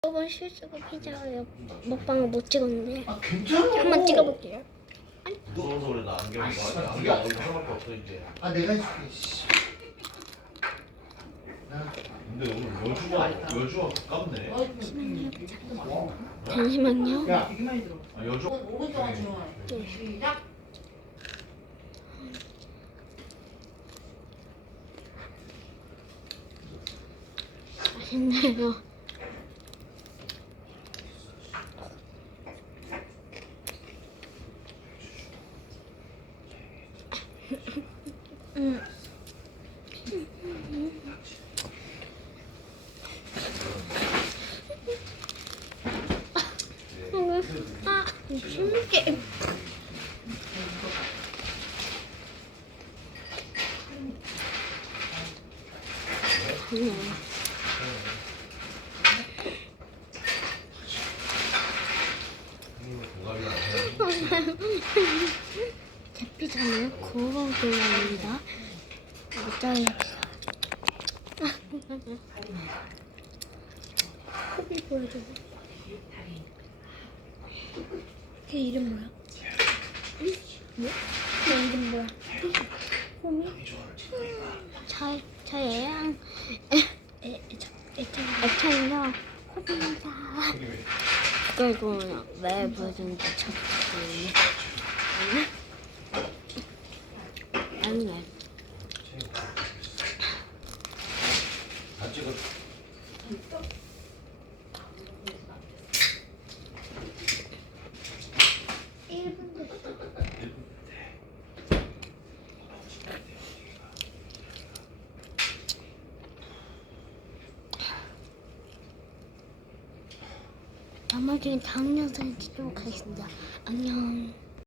저번 실수로 피자 먹방을 못 찍었는데 아 괜찮아. 한번 찍어볼게요. 무서워서 그래 나 안경 봐. 안경 어디 하나밖에 없어 이제. 아 내가 해줄게. 씨. 나 근데 오늘 여주가 여주가 가깝네. 잠시만요. 야, 아 여주. 5분 동안 조용해. 시작. 맛있네요. 음. 아, 숨게. 음. 제 피자는 고운 고양입니다. 이거 잘라주세요. 호비 보여줘. 걔 이름 뭐야? 응? 뭐? 걔 이름 뭐야? 호미? 저, 저 애랑 애, 애, 저, 애찬, 애찬이요. 호비입니다. 그리고 왜 보여주는지 찾거든요. 아 니, 아니. 다 찍어. 나머지는 다음 영상에 찍도록 하겠습니다. 안녕.